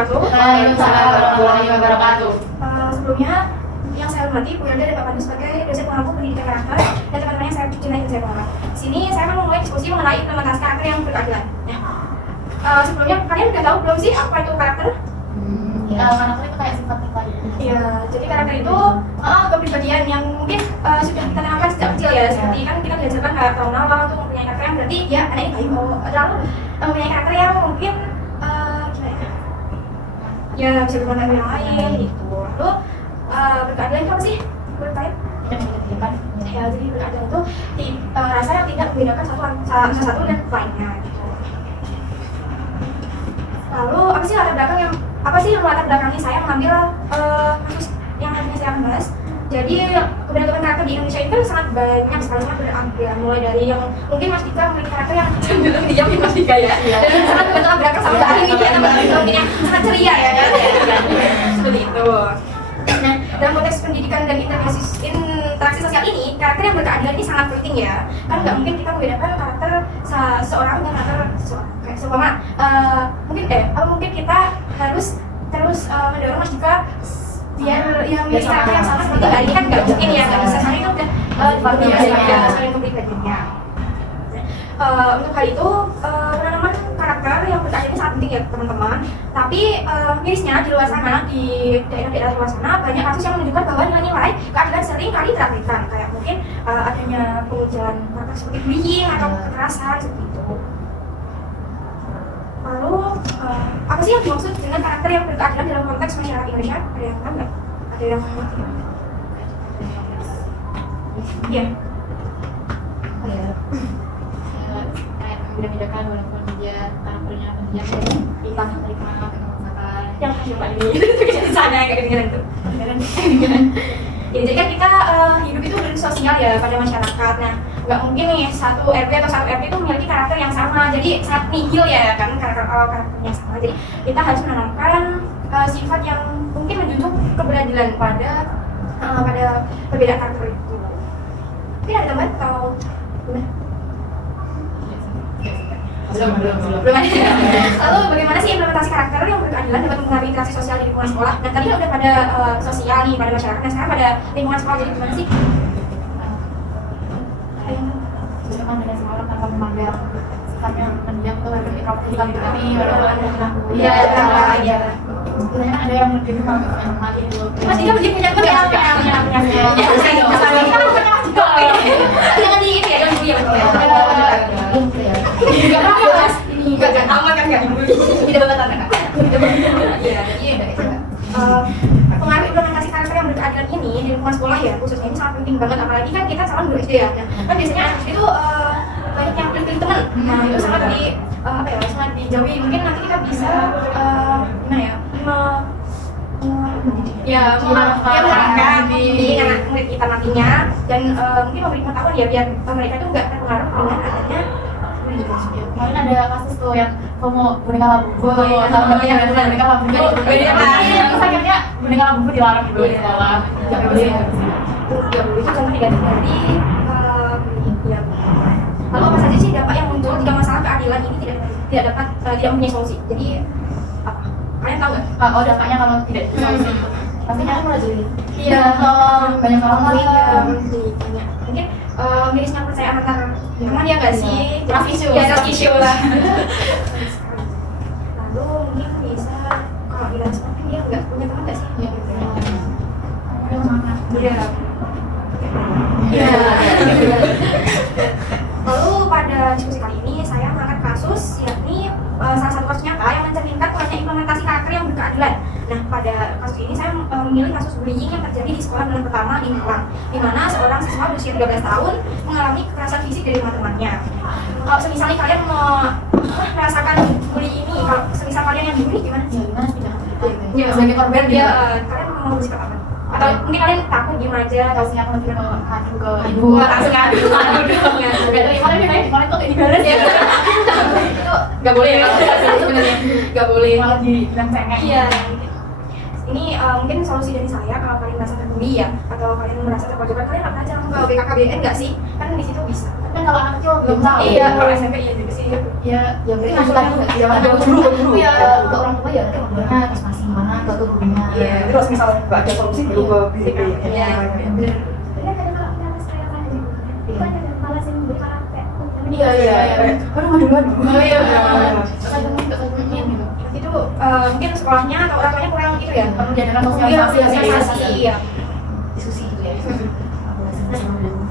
wabarakatuh. Waalaikumsalam warahmatullahi wabarakatuh. Sebelumnya yang saya hormati Bu Yanda dan Pak Pandu sebagai dosen pengampu pendidikan karakter dan teman-teman yang saya cintai dan saya banggakan. Sini saya akan memulai diskusi mengenai implementasi karakter yang berkeadilan. Sebelumnya kalian udah tahu belum sih apa itu karakter? Karakter itu kayak sifat kita. Iya, jadi karakter itu kepribadian yang mungkin sudah kita tanamkan sejak kecil ya. Seperti kan kita diajarkan kayak tahun awal untuk mempunyai karakter yang berarti ya anak ini baik, lalu mempunyai karakter yang mungkin gimana ya bisa bermanfaat dengan yang lain gitu. Lalu berkeadilan itu apa sih? Berkait? Ya, jadi berkeadilan itu rasa yang tidak membedakan satu dan lainnya gitu. Lalu apa sih yang latar belakangnya saya mengambil kasus yang hari ini saya akan bahas. Jadi keberagaman karakter di Indonesia itu kan sangat banyak sekali, beragam, mulai dari yang mungkin Mas Dika memiliki karakter yang cenderung diam Mas Dika ya, dan sangat beragam sama hari ini ya, mungkin yang sangat ceria ya kan, seperti itu. Nah, dalam konteks pendidikan dan interaksi sosial ini, karakter yang berkeadilan ini sangat penting ya. Kan nggak mungkin kita membedakan karakter seorang dengan karakter seseorang. Kayak seumpama mungkin kita harus terus mendorong Mas Dika biar yang memiliki karakter yang sama seperti hari ini kan nggak mungkin ya, nggak bisa. Soalnya itu udah saling kepribadiannya. Untuk hal itu penanaman karakter yang berkeadilan ini sangat penting ya teman-teman. Tapi mirisnya di luar sana, di daerah-daerah luar sana banyak kasus yang menunjukkan bahwa nilai-nilai keadilan sering kali terabaikan, kayak mungkin adanya pengujian karakter seperti bullying atau kekerasan seperti itu. Lalu apa sih yang dimaksud dengan karakter yang berkeadilan dalam konteks masyarakat Indonesia? Ada yang tahu nggak? Ada yang mengerti? Iya. Kayak membeda-bedakan walaupun dia karakternya entah dari mana misalkan Yang coba ini di sana kayak kedengeran itu. Ya, jadi kan kita hidup itu bersosial ya pada masyarakat. Nah, nggak mungkin nih satu RT atau satu RT itu memiliki karakter yang sama. Jadi sangat nihil ya kan karakternya sama. Jadi kita harus menanamkan sifat yang mungkin menjunjung keberadilan pada perbedaan karakter itu. Mungkin ada tambahan atau gimana? Belum ada. Lalu bagaimana sih implementasi karakter yang berkeadilan dapat mengaruhi interaksi sosial di lingkungan sekolah? Dan tadi udah pada sosial nih, pada masyarakat, dan sekarang pada lingkungan sekolah, jadi gimana sih? misalkan dengan seorang tanpa memandang sifatnya pendiam tuh harus kita ditani iya sebenarnya ada yang lebih normal itu Mas Dika punya teman ya? Jangan di ini ya, jangan dibully ya nggak apa-apa Mas, ini nggak aman kan, nggak dibully tidak banget anak iya, pengaruh implementasi karakter yang berkeadilan ini di lingkungan sekolah ya khususnya ini sangat penting banget, apalagi kan kita calon guru SD ya kan biasanya anak itu banyak yang pilih teman, nah itu sangat sangat dijauhi. Mungkin nanti kita bisa menerapkan di anak murid kita nantinya dan mungkin memberi pengetahuan ya biar mereka itu nggak terpengaruh dengan adanya bullying. Kemarin ada kasus tuh yang FOMO boneka labubu, tahu yang ada boneka labubu terus akhirnya boneka labubu dilarang di sekolah. Nggak boleh itu contoh negatif dari bullying. Lalu apa saja sih dampak yang muncul jika masalah keadilan ini tidak mempunyai solusi? Jadi apa? Kalian tahu nggak? Oh, dampaknya kalau tidak solusi pastinya kan mulai jadi iya banyak orang mungkin mirisnya kepercayaan antar teman ya nggak sih? Trust issue. Ya, trust issue lah. Lalu mungkin bisa kalau bilang seperti dia nggak punya teman nggak sih? Iya. Lalu pada diskusi kali ini saya mengangkat kasus yakni salah satu kasus nyata yang mencerminkan kurangnya implementasi karakter yang berkeadilan. Nah, pada kasus ini saya memilih kasus bullying yang terjadi di sekolah menengah pertama di Malang, di mana seorang siswa berusia 13 tahun mengalami kekerasan fisik dari teman-temannya. Kalau semisalnya kalian merasakan bullying ini, kalau semisal kalian yang dibully gimana? gimana sih Ya, sebagai korban dia kalian mau bersikap apa? Atau mungkin kalian takut diem aja atau harusnya aku lebih ngadu ke ibu langsung ngadu dong ya. Gak dari kemarin kok ini beres ya Itu nggak boleh ya sebenarnya, nggak boleh malah dibilang cengeng. Iya. Ini mungkin solusi dari saya kalau kalian merasa terbully ya atau kalian merasa terpojokkan, kalian aja langsung ke BKKBN nggak sih? Kan di situ bisa. Kan kalau anak kecil belum tahu. Iya, kalau SMP iya juga sih. Ya berarti langsung tadi nggak ada dulu ya untuk orang tua ya. Nah, terus misal nggak ada solusi baru ke BPP. Iya. Bener. Karena kadang kalau kita masih kayak tadi, itu kan ada malas yang berharap kayak Iya. Aduh madu. Oh iya. itu mungkin sekolahnya atau orang tuanya kurang itu ya. Perlu diadakan Iya, sosialisasi. iya. Diskusi gitu ya.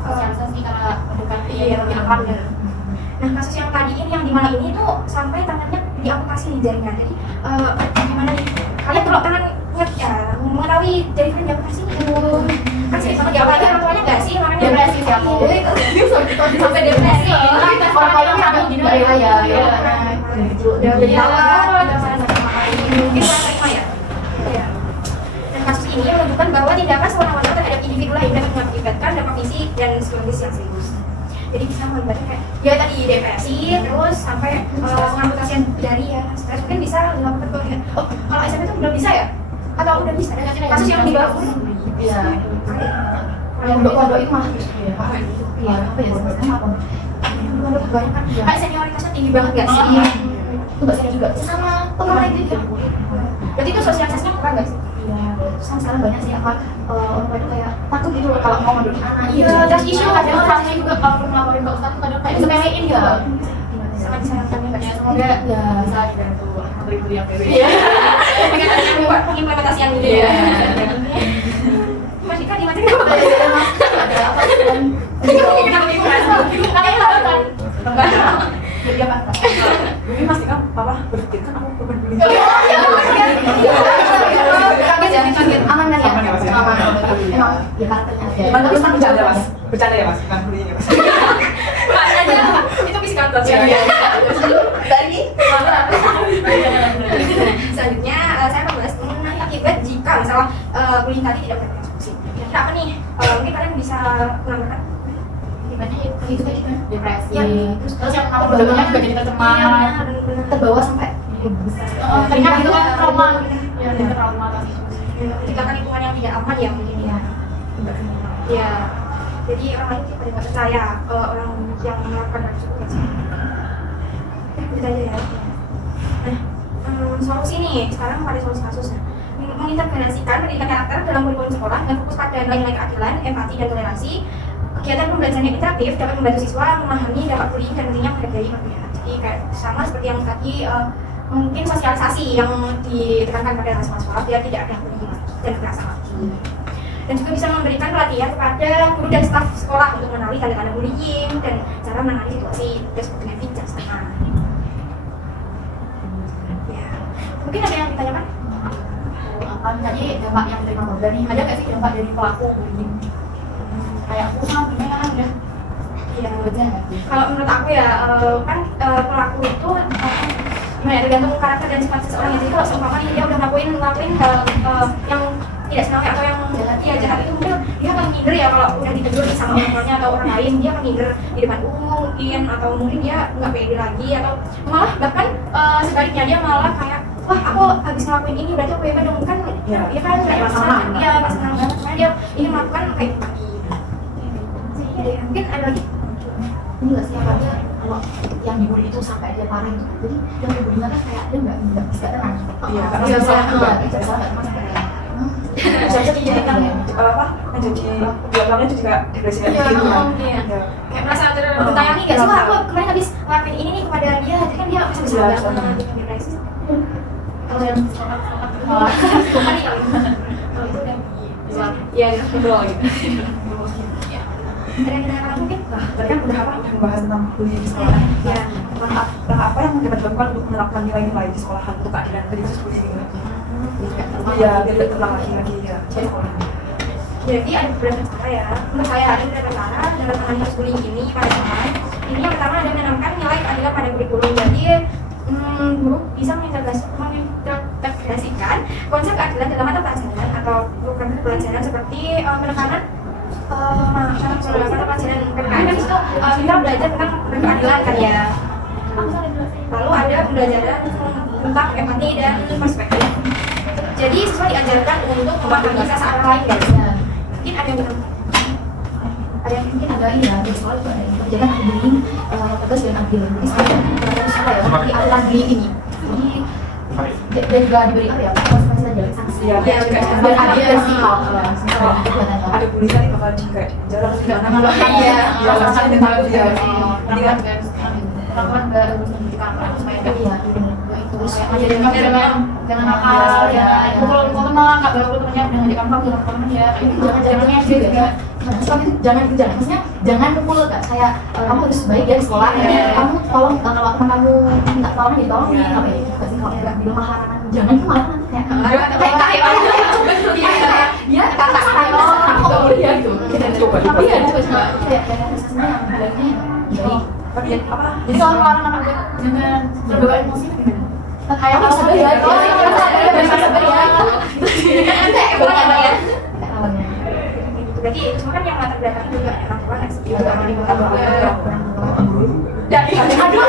Sosialisasi karena mendekati yang lebih aman ya. Nah, kasus yang tadi ini yang di mana ini tuh sampai tangannya diamputasi nih jarinya. Jadi gimana nih? Kalian kalau tangan ya mengetahui jari kalian diamputasi kan sih sama jawab aja orang tuanya nggak sih makanya Depresi sih aku. sampai depresi. Orang kaya sampai gini ya. Udah dirawat, udah sama mungkin kurang terima ya. Iya. Dan kasus ini menunjukkan bahwa tindakan sewenang-wenang terhadap individu lain dapat mengakibatkan dampak fisik dan psikologis yang serius. Jadi bisa mengakibatkan kayak ya tadi depresi, terus sampai pengamputasian jari ya, stres mungkin bisa dilakukan kemudian. Oh, kalau SMP itu belum bisa ya? Atau udah bisa? Kasus yang di bawah Iya. Yang pondok itu malah justru ya. Iya, apa ya sebenarnya apa? pondok kebanyakan kayak senioritasnya tinggi banget nggak sih? Itu mbak saya juga Sama pemain juga. Berarti itu sosialisasinya kurang nggak sih? iya, sekarang banyak sih apa orang tua itu kayak takut gitu loh kalau mau ngambil anak. Iya, trust issue kadang rasanya juga kalau melaporin ke ustaz kadang kayak sepelein gitu. Sangat disayangkan ya. Semoga ya bisa dibantu menteri yang PW. Iya. Dengan adanya pengimplementasian gitu ya. Mas Dika di mana kenapa? Ada apa sih kan? Kalian tahu kan? Dia apa? Mungkin Mas Dika apa berpikir kan aku korban bullying. Kaget ya, kaget. Aman kan ya? Aman ya, Mas, ya? Aman. Emang ya karakternya aja. Emang tapi kan bercanda Mas, bercanda ya Mas, bukan bullying ya Mas. Makanya itu psikotot ya. Tadi Selanjutnya saya akan bahas mengenai akibat jika misalnya bullying tadi tidak berkonstruksi. Kira apa nih? Mungkin kalian bisa menambahkan? akibatnya itu tadi kan depresi. Ya. Terus yang kamu berdoanya juga jadi tercemar. Iya, benar-benar. Terbawa sampai teringat itu kan trauma. Ya, trauma pasti. Menciptakan lingkungan yang tidak aman ya mungkin ya. Ya. Jadi orang lain tidak pada percaya orang yang melakukan hal tersebut kan sih. Itu aja ya. Nah, solusi nih sekarang pada solusi kasusnya mengintegrasikan pendidikan karakter dalam kurikulum sekolah dengan fokus pada nilai-nilai keadilan, empati dan toleransi. Kegiatan pembelajaran yang interaktif dapat membantu siswa memahami dampak bullying dan tentunya menghargai perbedaan. Jadi kayak sama seperti yang tadi mungkin sosialisasi yang ditekankan pada siswa-siswa biar tidak ada bullying dan kekerasan lagi. Dan juga bisa memberikan pelatihan kepada guru dan staf sekolah untuk mengenali tanda-tanda bullying dan cara menangani situasi tersebut dengan bijaksana. Ya, mungkin ada yang ditanyakan? Kan tadi dampak yang diterima korban nih, ada nggak sih dampak dari pelaku bullying? Kayak aku sama punya kan udah Iya, kerja nggak? kalau menurut aku ya kan pelaku itu gimana ya, tergantung karakter dan sifat seseorang ya. Jadi kalau seumpama nih dia udah ngelakuin hal yang tidak senang atau yang jahat itu mungkin dia akan minder ya kalau udah ditegur sama orang tuanya atau orang lain, dia akan minder di depan umum mungkin, atau mungkin dia nggak pede lagi atau malah bahkan sebaliknya dia malah kayak wah aku habis ngelakuin ini berarti aku hebat dong kan Ya. dia kan kayak Senang. dia nggak senang banget karena dia ingin melakukan kayak lagi. Jadi mungkin ada lagi. Ini nggak sih apa aja kalau yang dibully itu sampai dia parah itu, jadi yang dibully kan kayak dia nggak bisa tenang. Iya, Nggak karena bisa salah. nggak tenang sampai kayak Jadi kan apa? Jadi belakangnya itu juga depresi Iya, gitu kan. iya. Iya. Kayak merasa tertayangi nggak sih? Wah, aku kemarin habis ngelakuin ini nih kepada dia, jadi kan dia bisa Iya, banget depresi. kalau yang semangat itu malah Kali kali. Kalau itu udah bisa. Iya, betul gitu. Ada yang ditanyakan mungkin? Nah, tadi kan udah apa? Udah membahas tentang bullying di sekolah. Iya. Nah, apa yang dapat dilakukan untuk menerapkan nilai-nilai di sekolahan untuk keadilan tadi khusus bullying ini? Iya, biar tidak terulang lagi ya di sekolah. Jadi ada beberapa cara ya. Menurut saya ada beberapa cara dalam menangani kasus bullying ini pada sekolah. Ini yang pertama ada menanamkan nilai keadilan pada kurikulum. Jadi guru bisa mengintegrasikan konsep keadilan dalam mata pelajaran atau program pelajaran seperti penekanan mata pelajaran PPKN kan itu kita belajar tentang keadilan kan ya. Lalu ada pembelajaran tentang empati dan perspektif. Jadi siswa diajarkan untuk memahami perasaan orang lain guys. Mungkin ada yang ada yang mungkin ada ini ya di sekolah juga ada yang kerjakan bullying tegas dan adil. Jadi sekarang terus apa ya seperti aturan bullying ini. Jadi dan juga diberi apa ya konsekuensi saja balik sana sih. Iya, Iya, Biar ada sih kalau ada tulisan nih bakal kayak jarak gimana Iya, ya rasanya tahu dia nanti kan perlakuan bagus di kamar supaya nggak Iya. itu jangan nakal ya. Itu kalau teman nggak baru temennya udah ngajak kamu bilang temen ya. Jangan juga. Jangan maksudnya jangan pukul kayak kamu harus baik ya di sekolah. Kamu tolong kalau teman kamu minta tolong ditolongin apa ya? Pasti kalau nggak di rumah larangan jangan itu malah nanti kayak dia kata saya aku nggak boleh ya gitu. Tapi ya coba kayak rasanya yang bilangnya baik. tapi apa Jadi kalau orang anak gue jangan jaga emosi gitu. Kayak kalau sabar ya, sabar ya. Berarti itu semua kan yang latar belakang juga enak banget sih. Jadi aduh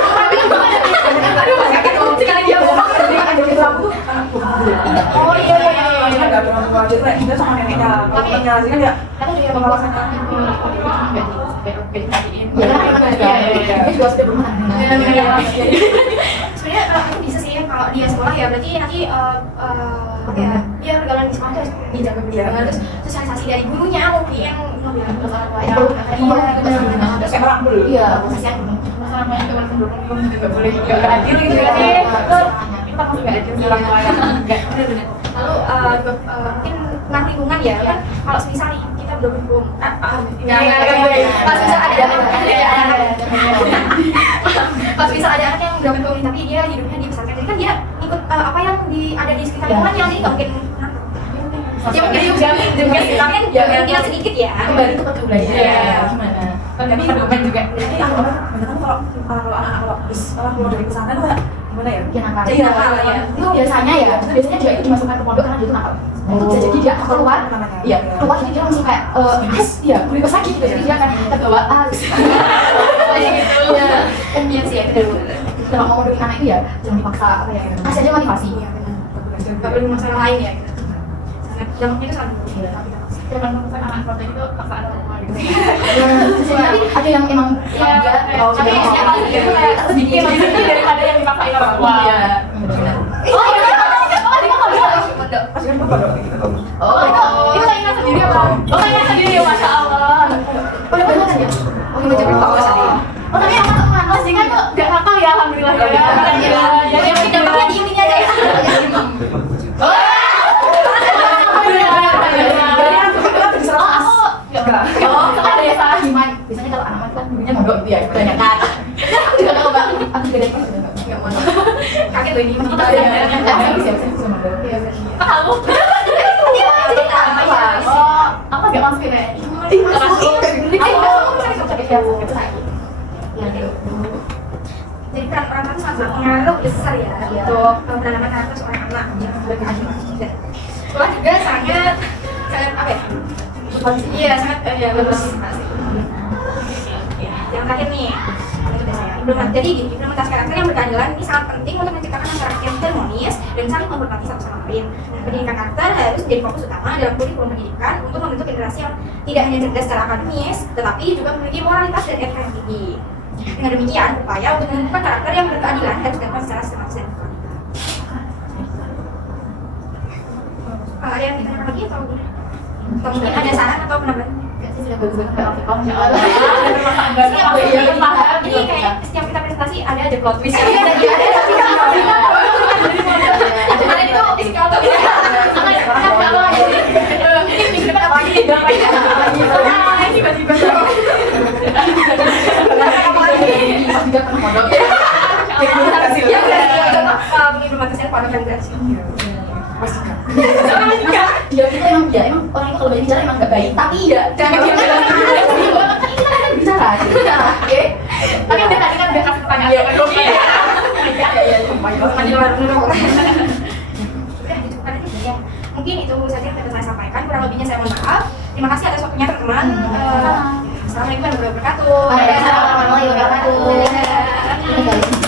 sekali dia oh iya nggak pernah mau cerita kita sama neneknya bapaknya sih kan ya aku juga pengawasan juga sudah berumah Sebenarnya kalau aku bisa sih kalau dia sekolah ya berarti nanti apa ya dia pergaulan di sekolah tuh harus dijaga benar terus sosialisasi dari gurunya mungkin bilang terus orang tua terus kayak orang dulu iya kasihan masalahnya itu kan belum nggak boleh nggak adil gitu ya sih kita masih nggak adil orang tua yang nggak benar-benar lalu mungkin tentang lingkungan ya kan kalau misal nih kita belum hukum pas misal ada pas misal ada anak yang belum hukum tapi dia hidupnya di pesantren jadi kan dia ikut apa yang ada di sekitar lingkungan yang jadi nggak mungkin dia mungkin jamin kemungkinan sedikit ya kembali ke belajar gimana tapi dokumen juga jadi aku banyak kalau anak kalau keluar dari pesantren tuh kayak gimana ya dia nakal Iya, nakal, ya. itu biasanya juga itu dimasukkan ke pondok karena dia itu nakal itu bisa jadi dia keluar iya keluar jadi dia langsung kayak iya kulit sakit gitu jadi dia akan terbawa gitu ya kan dia sih ya kalau mau modokin anak itu ya jangan dipaksa apa ya kasih aja motivasi nggak perlu masalah lain ya dampaknya itu sangat jangan memaksa anak seperti itu paksa anak rumah gitu tapi ada yang emang dia kalau tapi siapa sih itu kayak sedikit daripada yang dipaksain orang tua oh iya pasti kan bapak dong gitu oh itu keinginan sendiri apa oh keinginan sendiri ya masya Allah oh ya benar ya oh baca berita oh tapi yang teman mas Jika itu nggak nakal ya alhamdulillah ya yang tidak pakai di ini aja ya ada ya salah iman biasanya kalau anak kan dulunya mondok gitu ya banyak kan aku juga nggak bang aku juga dari nggak mondok kakek tuh ini kita ada bisa mondok tahu oh apa nggak masukin ya jadi peran orang tua sangat berpengaruh besar ya untuk penanaman karakter seorang anak yang sebagai adik dan sekolah juga sangat apa ya iya sangat ya bagus yang terakhir nih jadi implementasi karakter yang berkeadilan ini sangat penting untuk menciptakan masyarakat yang harmonis dan saling menghormati satu sama lain. Nah, pendidikan karakter harus menjadi fokus utama dalam kurikulum pendidikan untuk membentuk generasi yang tidak hanya cerdas secara akademis, tetapi juga memiliki moralitas dan etika yang tinggi. Dengan demikian, upaya untuk menentukan karakter yang berkeadilan harus dilakukan secara sistematis dan kualitatif. Ada yang ditanyakan lagi atau mungkin ada saran atau penambahan? sudah bagus banget kayak Alfie Kong ada Ini kayak setiap kita presentasi ada aja plot twist. Ada itu iskal ini apa lagi tiba-tiba juga pernah mondok Ya udah mengimplementasikan pondok yang berhasil. dia emang orang itu kalau banyak bicara emang nggak baik tapi ya jangan dia bicara oke tapi udah tadi kan udah kasih pertanyaan ya mungkin itu saja yang dapat saya sampaikan, kurang lebihnya saya mohon maaf. Terima kasih atas waktunya teman-teman. Assalamualaikum warahmatullahi wabarakatuh. Waalaikumsalam warahmatullahi wabarakatuh.